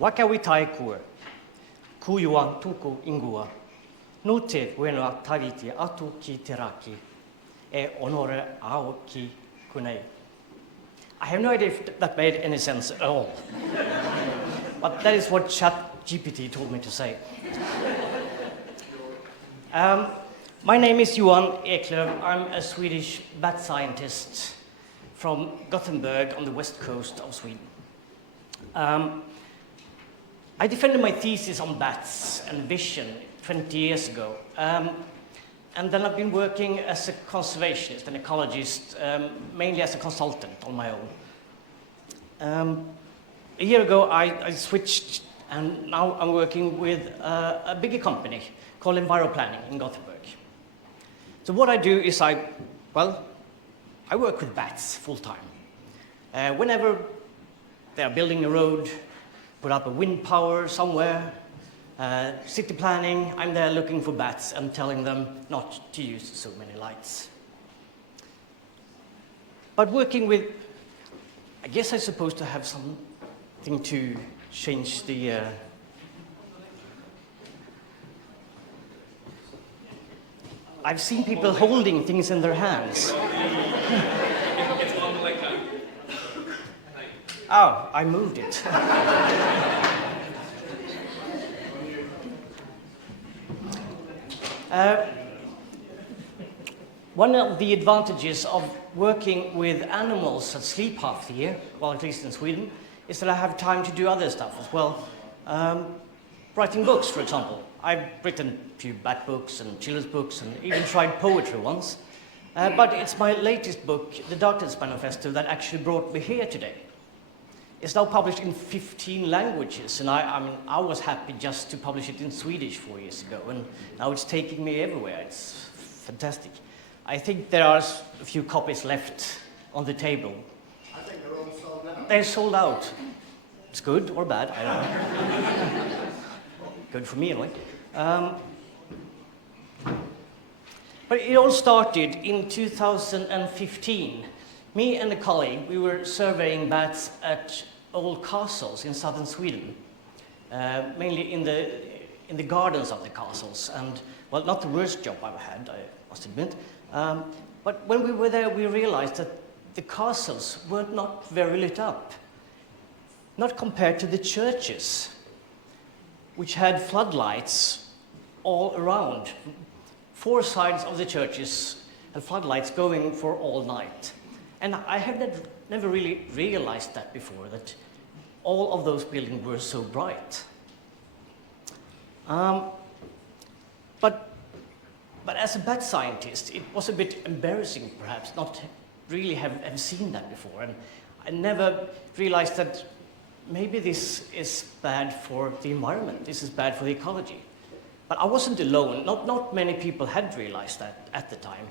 Wakawi taikua, kuyuan tuku ingua, nute wena taviti atu ki teraki, e onore ao ki kunei. I have no idea if that made any sense at all. But that is what ChatGPT told me to say. My name is Johan Eklöf. I'm a Swedish bat scientist from Gothenburg on the west coast of Sweden. I defended my thesis on bats and vision 20 years ago. And then I've been working as a conservationist and ecologist, mainly as a consultant on my own. A year ago, I switched, and now I'm working with a bigger company called EnviroPlanning in Gothenburg. So what I do is I work with bats full-time. Whenever they are building a road, put up a wind power somewhere, city planning, I'm there looking for bats and telling them not to use so many lights. But working with, I guess I'm supposed to have something to change the I've seen people holding things in their hands. It's on like a... Oh, I moved it. One of the advantages of working with animals that sleep half the year, well, at least in Sweden, is that I have time to do other stuff as well. Writing books, for example. I've written a few bat books and children's books and even tried poetry once. But it's my latest book, The Darkness Manifesto, that actually brought me here today. It's now published in 15 languages, and I was happy just to publish it in Swedish 4 years ago, and now it's taking me everywhere. It's fantastic. I think there are a few copies left on the table. I think they're all sold out. They're sold out. It's good or bad, I don't know. Good for me, anyway. But it all started in 2015. Me and a colleague, we were surveying bats at old castles in southern Sweden, mainly in the gardens of the castles. And, well, not the worst job I've had, I must admit. But when we were there, we realized that the castles were not very lit up. Not compared to the churches, which had floodlights all around. 4 sides of the churches had floodlights going for all night. And I have never really realized that before, that all of those buildings were so bright. But as a bat scientist, it was a bit embarrassing, perhaps, not really have seen that before. And I never realized that maybe this is bad for the environment, this is bad for the ecology. But I wasn't alone. Not many people had realized that at the time,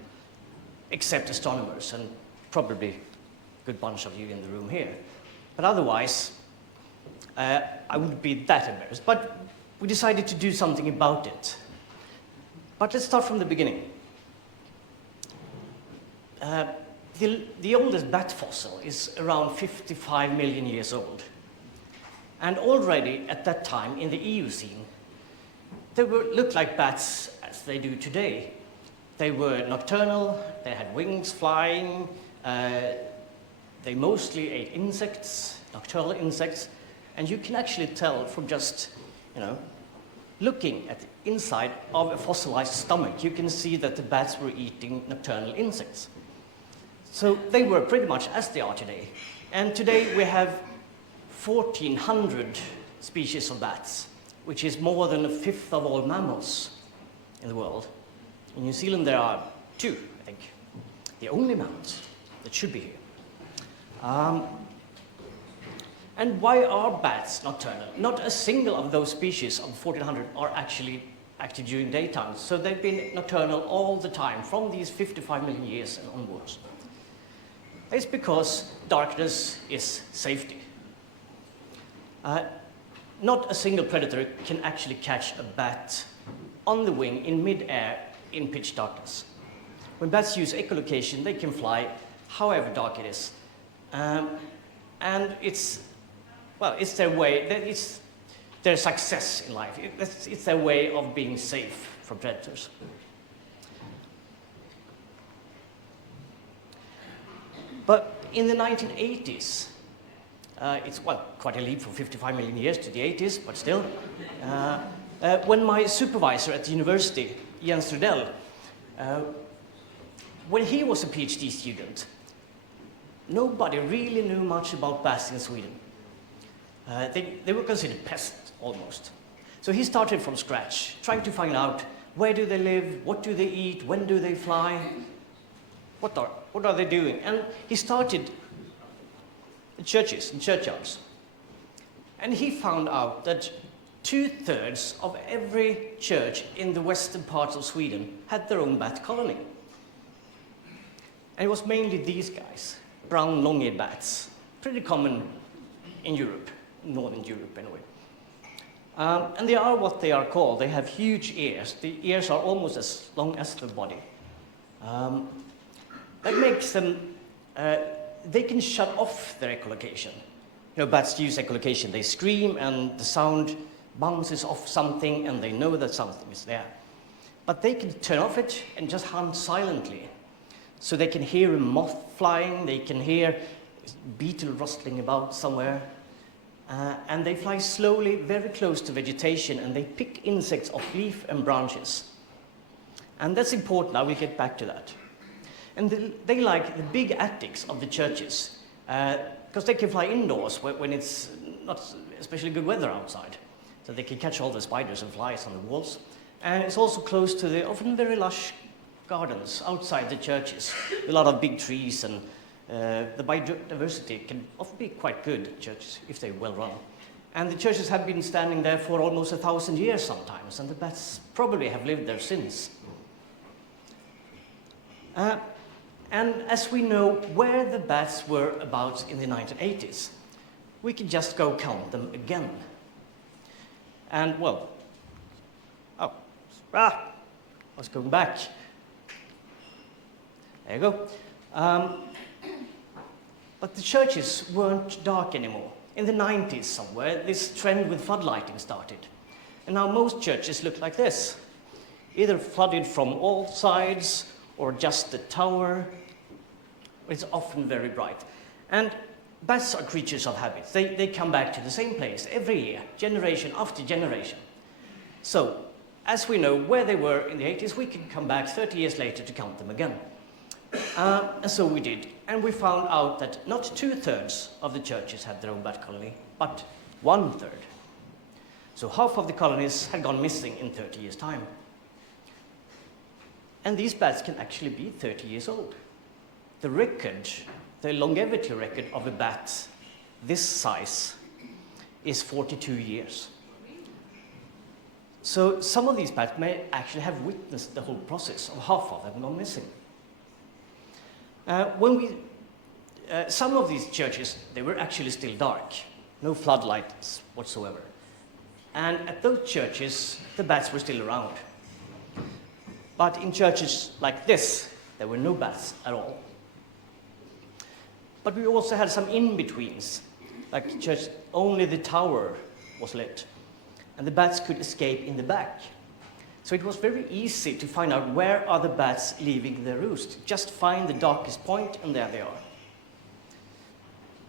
except astronomers and probably a good bunch of you in the room here. But otherwise, I wouldn't be that embarrassed. But we decided to do something about it. But let's start from the beginning. The oldest bat fossil is around 55 million years old. And already at that time in the Eocene, they looked like bats as they do today. They were nocturnal, they had wings flying, they mostly ate insects, nocturnal insects, and you can actually tell from just, looking at the inside of a fossilized stomach, you can see that the bats were eating nocturnal insects. So they were pretty much as they are today. And today we have 1,400 species of bats, which is more than 1/5 of all mammals in the world. In New Zealand there are 2, I think, the only mammals that should be here. And why are bats nocturnal? Not a single of those species of 1,400 are actually active during daytime, so they've been nocturnal all the time, from these 55 million years and onwards. It's because darkness is safety. Not a single predator can actually catch a bat on the wing in mid-air in pitch darkness. When bats use echolocation, they can fly however dark it is. And it's their way, it's their success in life. It's their way of being safe from predators. But in the 1980s, it's, well, quite a leap from 55 million years to the 80s, but still. When my supervisor at the university, Jens Rudell, when he was a PhD student, nobody really knew much about bats in Sweden. They were considered pests, almost. So he started from scratch, trying to find out where do they live, what do they eat, when do they fly, what are they doing? And he started churches and churchyards. And he found out that 2/3 of every church in the western parts of Sweden had their own bat colony. And it was mainly these guys, brown long-eared bats, pretty common in Europe, northern Europe anyway. And they are what they are called. They have huge ears. The ears are almost as long as the body. That makes them, they can shut off their echolocation. You know, bats use echolocation. They scream and the sound bounces off something and they know that something is there. But they can turn off it and just hunt silently. So they can hear a moth flying, they can hear a beetle rustling about somewhere. And they fly slowly, very close to vegetation, and they pick insects off leaf and branches. And that's important, I will get back to that. And they like the big attics of the churches, because they can fly indoors when it's not especially good weather outside. So they can catch all the spiders and flies on the walls. And it's also close to the often very lush gardens outside the churches. A lot of big trees, and the biodiversity can often be quite good at churches if they're well run. And the churches have been standing there for almost 1,000 years sometimes, and the bats probably have lived there since. And as we know where the bats were about in the 1980s, we can just go count them again. And, well, I was going back. There you go. But the churches weren't dark anymore. In the 90s somewhere, this trend with floodlighting started. And now most churches look like this. Either flooded from all sides, or just the tower. It's often very bright. And bats are creatures of habit. They come back to the same place every year, generation after generation. So, as we know where they were in the 80s, we can come back 30 years later to count them again. And so we did. And we found out that not 2/3 of the churches had their own bat colony, but 1/3. So half of the colonies had gone missing in 30 years' time. And these bats can actually be 30 years old. The record, the longevity record of a bat this size is 42 years. So some of these bats may actually have witnessed the whole process of half of them gone missing. Some of these churches, they were actually still dark, no floodlights whatsoever. And at those churches, the bats were still around. But in churches like this, there were no bats at all. But we also had some in-betweens, like church, only the tower was lit, and the bats could escape in the back. So it was very easy to find out where are the bats leaving their roost. Just find the darkest point, and there they are.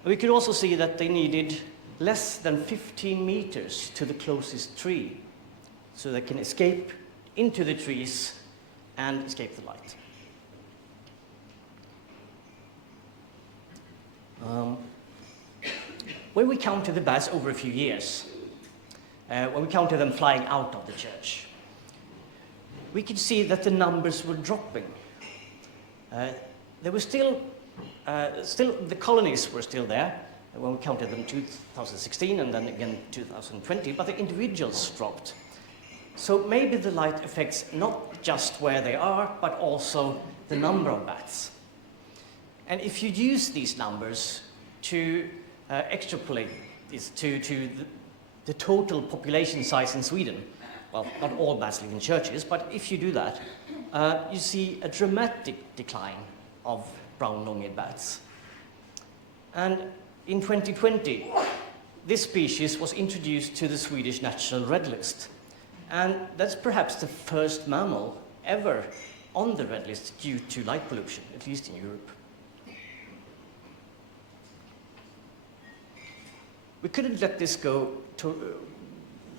We could also see that they needed less than 15 meters to the closest tree, so they can escape into the trees and escape the light. When we counted the bats over a few years, when we counted them flying out of the church, we could see that the numbers were dropping. There were still the colonies were still there when we counted them 2016 and then again 2020, but the individuals dropped. So maybe the light affects not just where they are, but also the number of bats. And if you use these numbers to extrapolate this to the total population size in Sweden, well, not all bats live in churches, but if you do that, you see a dramatic decline of brown long-eared bats. And in 2020, this species was introduced to the Swedish National Red List. And that's perhaps the first mammal ever on the red list due to light pollution, at least in Europe. We couldn't let this go to,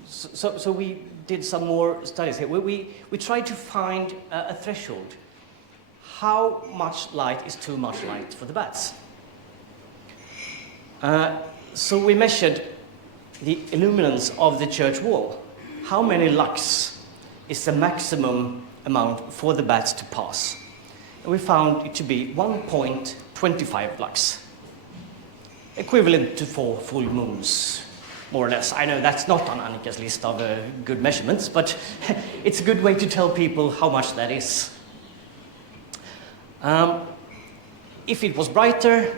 so we did some more studies here. We tried to find a threshold. How much light is too much light for the bats? So we measured the illuminance of the church wall. How many lux is the maximum amount for the bats to pass? And we found it to be 1.25 lux, equivalent to 4 full moons, more or less. I know that's not on Annika's list of good measurements, but it's a good way to tell people how much that is. If it was brighter,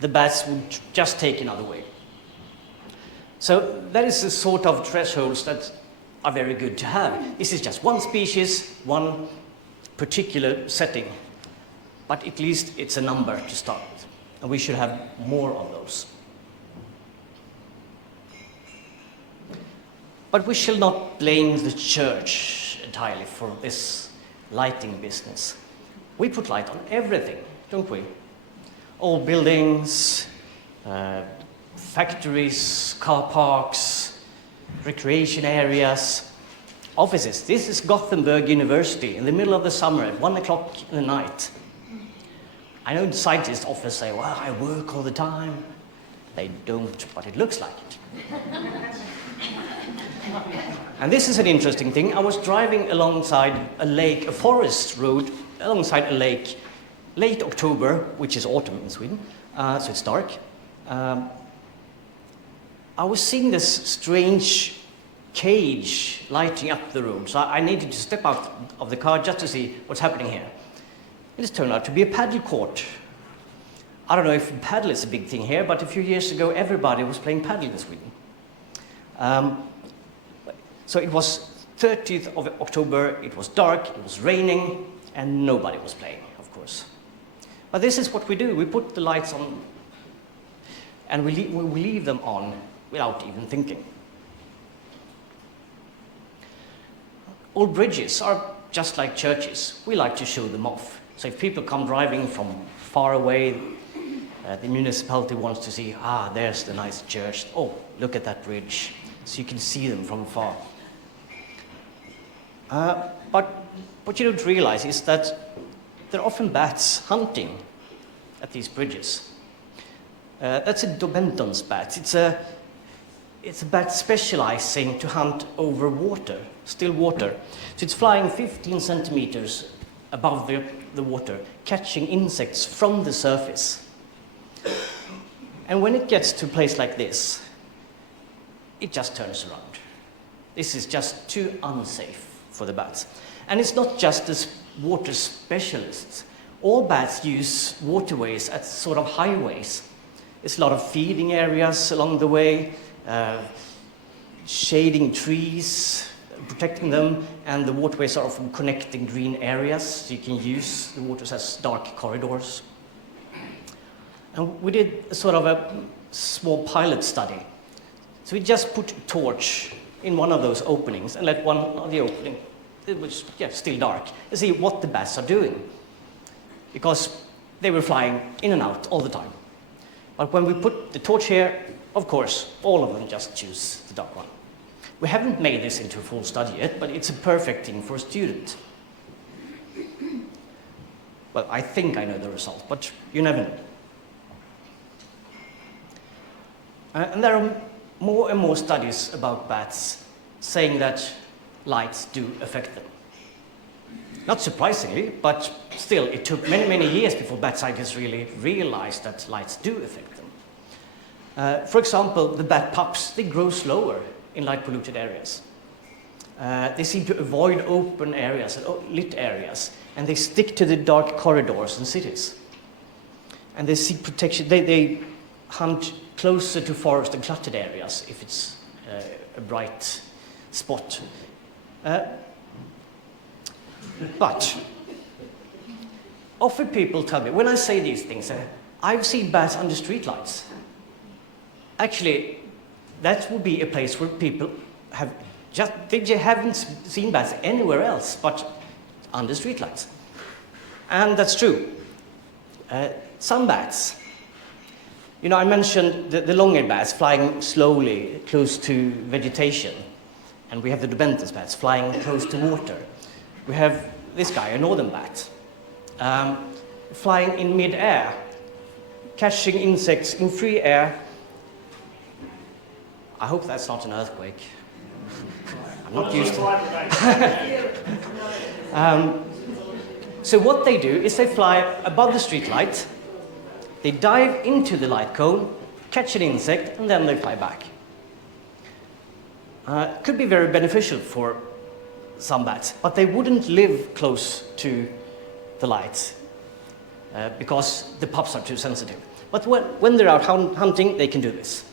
the bats would just take another way. So that is the sort of thresholds that are very good to have. This is just one species, one particular setting, but at least it's a number to start with, and we should have more of those. But we shall not blame the church entirely for this lighting business. We put light on everything, don't we? All buildings, factories, car parks, recreation areas, offices. This is Gothenburg University in the middle of the summer at 1 o'clock in the night. I know scientists often say, well, I work all the time. They don't, but it looks like it. And this is an interesting thing. I was driving alongside a lake, a forest road, alongside a lake, late October, which is autumn in Sweden, so it's dark. I was seeing this strange cage lighting up the road, so I needed to step out of the car just to see what's happening here. It turned out to be a paddle court. I don't know if paddle is a big thing here, but a few years ago everybody was playing paddle in Sweden. So it was 30th of October, it was dark, it was raining, and nobody was playing, of course. But this is what we do. We put the lights on, and we leave them on without even thinking. All bridges are just like churches. We like to show them off. So if people come driving from far away, the municipality wants to see, there's the nice church. Oh, look at that bridge. So you can see them from far. But what you don't realize is that there are often bats hunting at these bridges. That's a Dobentons bat. It's a bat specializing to hunt over water, still water. So it's flying 15 centimeters above the water, catching insects from the surface. And when it gets to a place like this, it just turns around. This is just too unsafe for the bats. And it's not just the water specialists. All bats use waterways as sort of highways. There's a lot of feeding areas along the way, shading trees, protecting them, and the waterways are often connecting green areas, so you can use the waters as dark corridors. And we did a sort of a small pilot study. So we just put a torch in one of those openings and let one of the opening, it was still dark, and see what the bats are doing. Because they were flying in and out all the time. But when we put the torch here, of course, all of them just choose the dark one. We haven't made this into a full study yet, but it's a perfect thing for a student. Well, I think I know the result, but you never know. And there are more and more studies about bats saying that lights do affect them. Not surprisingly, but still, it took many, many years before bat scientists really realized that lights do affect them. For example, the bat pups, they grow slower in light-polluted areas. They seem to avoid open areas and lit areas, and they stick to the dark corridors in cities. And they seek protection. They hunt closer to forest and cluttered areas if it's a bright spot. But often people tell me, when I say these things, I've seen bats under streetlights. Actually, that would be a place where people haven't seen bats anywhere else but under streetlights. And that's true. Some bats, you know, I mentioned the long-eared bats flying slowly close to vegetation, and we have the Dubentus bats flying close to water. We have this guy, a northern bat, flying in mid-air, catching insects in free air. I hope that's not an earthquake. I'm not used to it. So what they do is they fly above the street light, they dive into the light cone, catch an insect, and then they fly back. Could be very beneficial for some bats, but they wouldn't live close to the lights because the pups are too sensitive. But when they're out hunting, they can do this.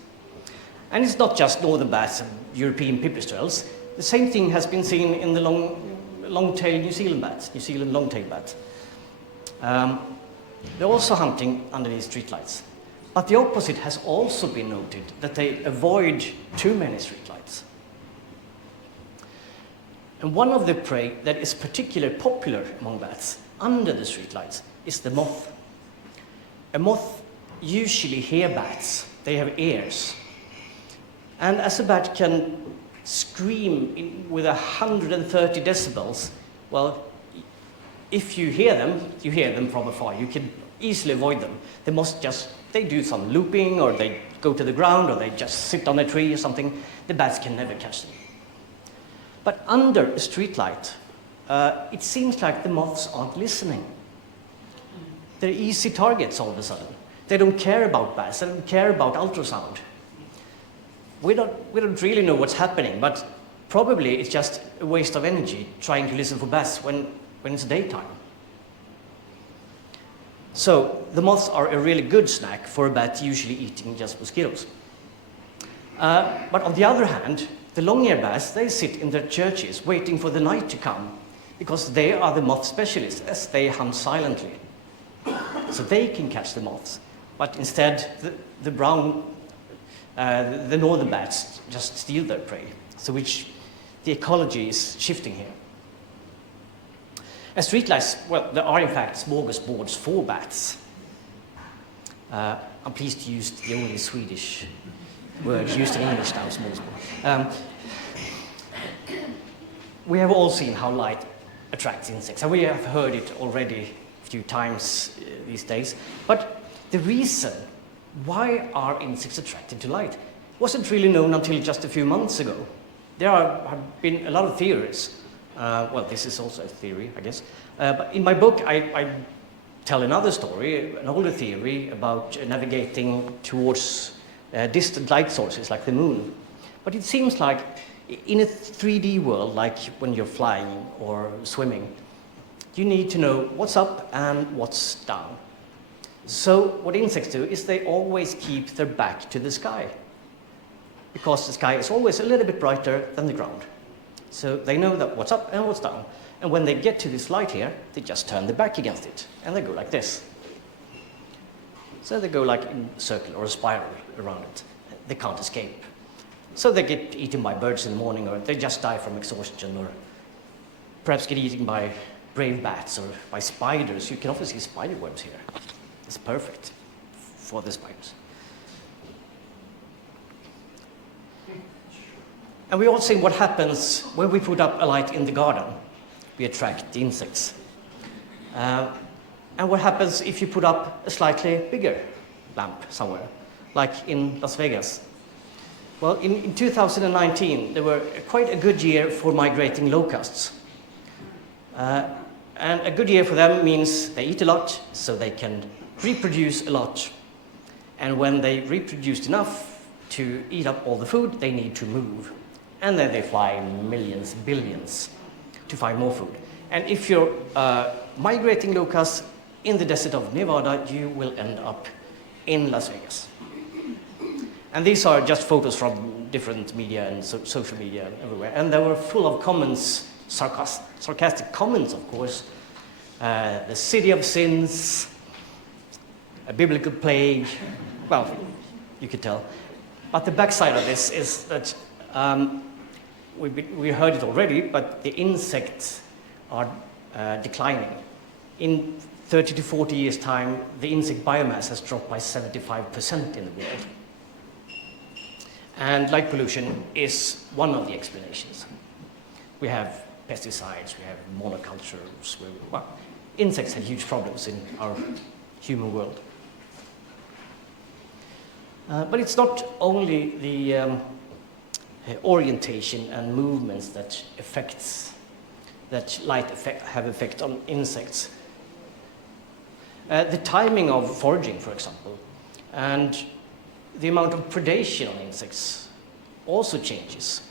And it's not just northern bats and European pipistrelles. The same thing has been seen in the long-tailed New Zealand bats, New Zealand long-tailed bats. They're also hunting underneath streetlights. But the opposite has also been noted, that they avoid too many streetlights. And one of the prey that is particularly popular among bats under the streetlights is the moth. A moth usually hears bats. They have ears. And as a bat can scream with 130 decibels, well, if you hear them from afar. You can easily avoid them. They do some looping, or they go to the ground, or they just sit on a tree or something. The bats can never catch them. But under a streetlight, it seems like the moths aren't listening. They're easy targets all of a sudden. They don't care about bats. They don't care about ultrasound. We don't really know what's happening, but probably it's just a waste of energy trying to listen for bats when it's daytime. So the moths are a really good snack for a bat usually eating just mosquitoes. But on the other hand, the long-eared bats, they sit in their churches waiting for the night to come because they are the moth specialists as they hunt silently. So they can catch the moths. But instead, the northern bats just steal their prey, so the ecology is shifting here. As streetlights, well, there are in fact smorgasbords for bats. I'm pleased to use the only Swedish word used in English now, smorgasbord. We have all seen how light attracts insects, and we have heard it already a few times these days. But the reason why are insects attracted to light wasn't really known until just a few months ago. There have been a lot of theories. Well, this is also a theory, I guess. But in my book, I tell another story, an older theory about navigating towards distant light sources like the moon. But it seems like in a 3D world, like when you're flying or swimming, you need to know what's up and what's down. So what insects do is they always keep their back to the sky, because the sky is always a little bit brighter than the ground. So they know that what's up and what's down. And when they get to this light here, they just turn their back against it, and they go like this. So they go like in a circle or a spiral around it. They can't escape. So they get eaten by birds in the morning, or they just die from exhaustion, or perhaps get eaten by brave bats or by spiders. You can often see spider webs here. It's perfect for the spiders. And we all see what happens when we put up a light in the garden. We attract the insects. And what happens if you put up a slightly bigger lamp somewhere, like in Las Vegas? Well, in 2019, there were quite a good year for migrating locusts. And a good year for them means they eat a lot, so they can reproduce a lot. And when they reproduced enough to eat up all the food, they need to move. And then they fly millions, billions to find more food. And if you're migrating locusts in the desert of Nevada, you will end up in Las Vegas. And these are just photos from different media and social media and everywhere. And they were full of comments, sarcastic comments, of course. The city of sins, a biblical plague, well, you could tell. But the backside of this is that we heard it already, but the insects are declining. In 30 to 40 years' time, the insect biomass has dropped by 75% in the world. And light pollution is one of the explanations. We have pesticides, we have monocultures. Well, insects have huge problems in our human world. But it's not only the orientation and movements that have effect on insects. The timing of foraging, for example, and the amount of predation on insects also changes.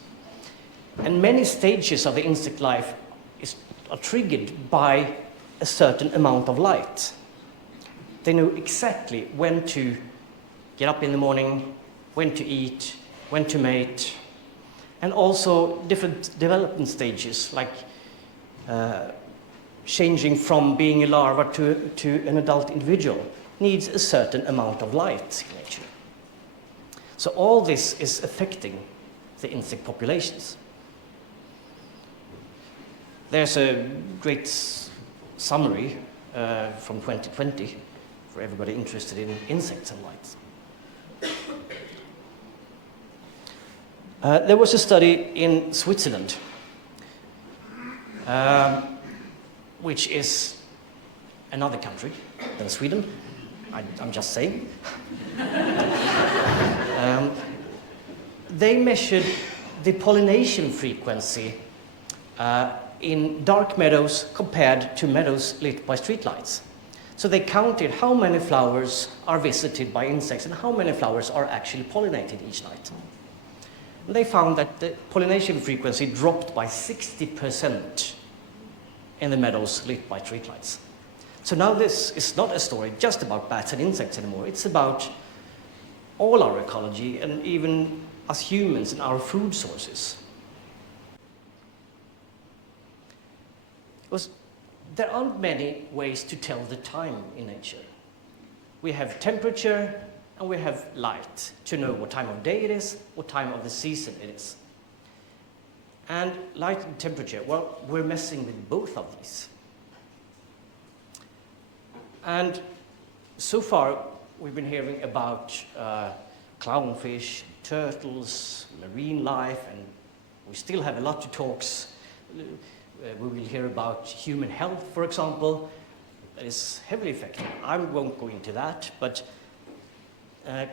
And many stages of the insect life are triggered by a certain amount of light. They know exactly when to get up in the morning, when to eat, when to mate, and also different development stages, like changing from being a larva to an adult individual, needs a certain amount of light in nature. So all this is affecting the insect populations. There's a great summary from 2020 for everybody interested in insects and lights. There was a study in Switzerland, which is another country than Sweden. I'm just saying. They measured the pollination frequency in dark meadows compared to meadows lit by streetlights. So they counted how many flowers are visited by insects and how many flowers are actually pollinated each night. And they found that the pollination frequency dropped by 60% in the meadows lit by streetlights. So now this is not a story just about bats and insects anymore. It's about all our ecology and even us humans and our food sources. Because there aren't many ways to tell the time in nature. We have temperature and we have light to know what time of day it is, what time of the season it is. And light and temperature, well, we're messing with both of these. And so far, we've been hearing about clownfish, turtles, marine life, and we still have a lot to talks. We will hear about human health, for example, that is heavily affected. I won't go into that, but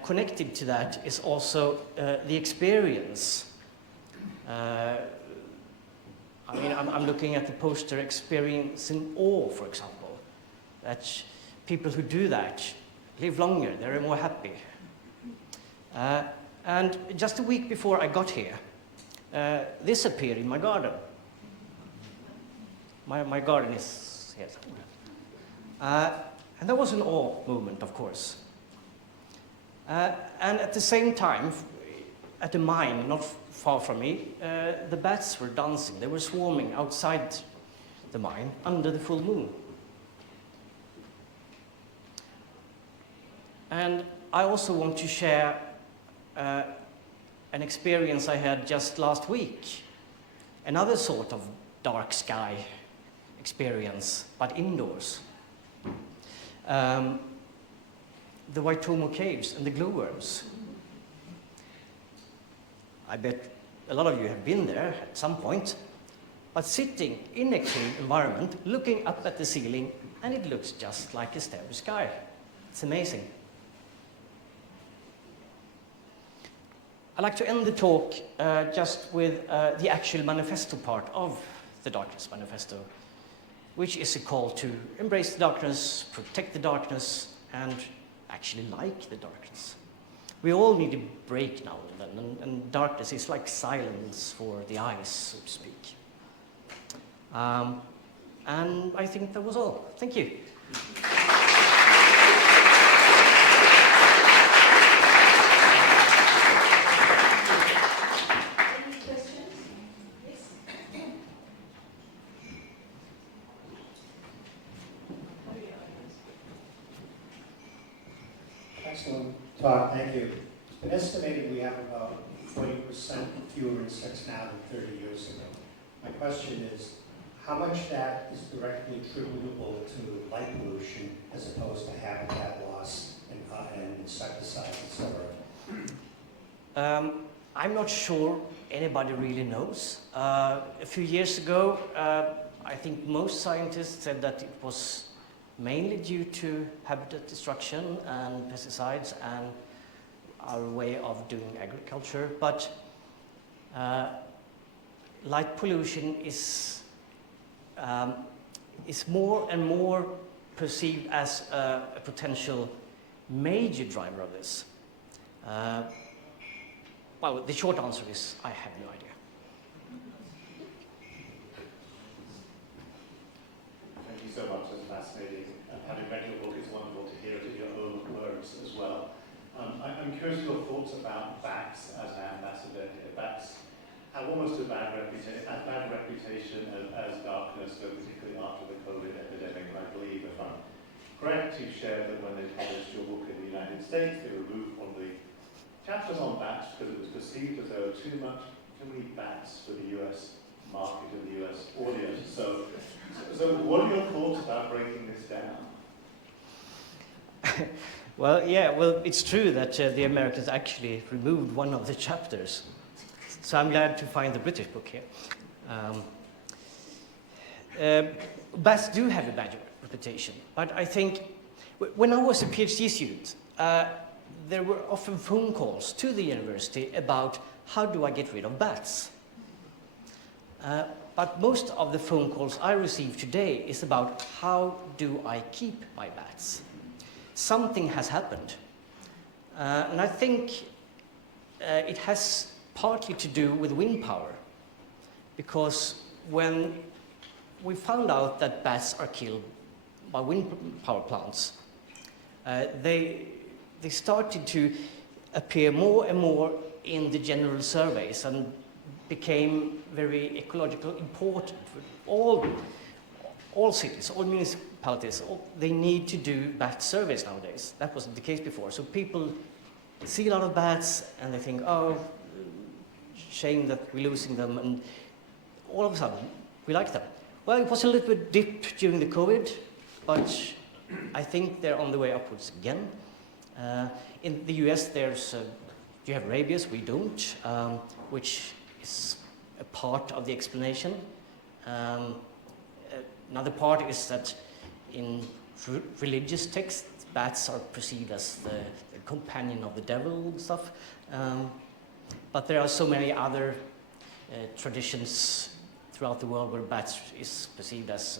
connected to that is also the experience. I'm looking at the poster experiencing awe, for example, that people who do that live longer, they're more happy. And just a week before I got here, this appeared in my garden. My garden is here somewhere. And that was an awe movement, of course. And at the same time, at the mine, not far from me, the bats were dancing. They were swarming outside the mine under the full moon. And I also want to share an experience I had just last week. Another sort of dark sky experience, but indoors. The Waitomo caves and the glowworms. I bet a lot of you have been there at some point, but sitting in a cave environment, looking up at the ceiling, and it looks just like a starry sky. It's amazing. I'd like to end the talk just with the actual manifesto part of the Darkness Manifesto, which is a call to embrace the darkness, protect the darkness, and actually like the darkness. We all need a break now and then, and darkness is like silence for the eyes, so to speak. And I think that was all. Thank you. Excellent talk, thank you. been estimating we have about 40% fewer insects now than 30 years ago. My question is, how much that is directly attributable to light pollution as opposed to habitat loss and insecticides, etc.? I'm not sure anybody really knows. A few years ago, I think most scientists said that it was mainly due to habitat destruction and pesticides and our way of doing agriculture, but light pollution is more and more perceived as a potential major driver of this. Well, the short answer is I have no idea. Thank you so much. It's fascinating. Having read your book, it's wonderful to hear it in your own words as well. I'm curious your thoughts about bats as an ambassador here. Bats have almost a bad reputation, as darkness, so particularly after the COVID epidemic. And I believe, if I'm correct, you shared that when they published your book in the United States, they removed one of the chapters on bats because it was perceived as there were too many bats for the US market and the US audience. So what are your thoughts about breaking this down? Well, yeah, it's true that the Americans actually removed one of the chapters. So I'm glad to find the British book here. Bats do have a bad reputation, but I think when I was a PhD student, there were often phone calls to the university about how do I get rid of bats. But most of the phone calls I receive today is about how do I keep my bats. Something has happened. And I think it has partly to do with wind power. Because when we found out that bats are killed by wind power plants, they started to appear more and more in the general surveys and became very ecologically important for all cities, all municipalities. They need to do bat surveys nowadays. That wasn't the case before. So people see a lot of bats and they think, oh, shame that we're losing them, and all of a sudden we like them. Well, it was a little bit dip during the COVID, but I think they're on the way upwards again. In the US, you have rabies, we don't, which is a part of the explanation. Another part is that in religious texts, bats are perceived as the companion of the devil and stuff. But there are so many other traditions throughout the world where bats is perceived as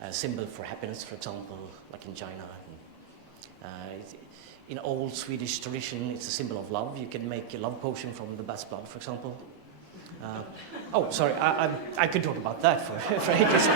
a symbol for happiness, for example, like in China. In old Swedish tradition, it's a symbol of love. You can make a love potion from the bat's blood, for example. Oh, sorry, I could talk about that for ages.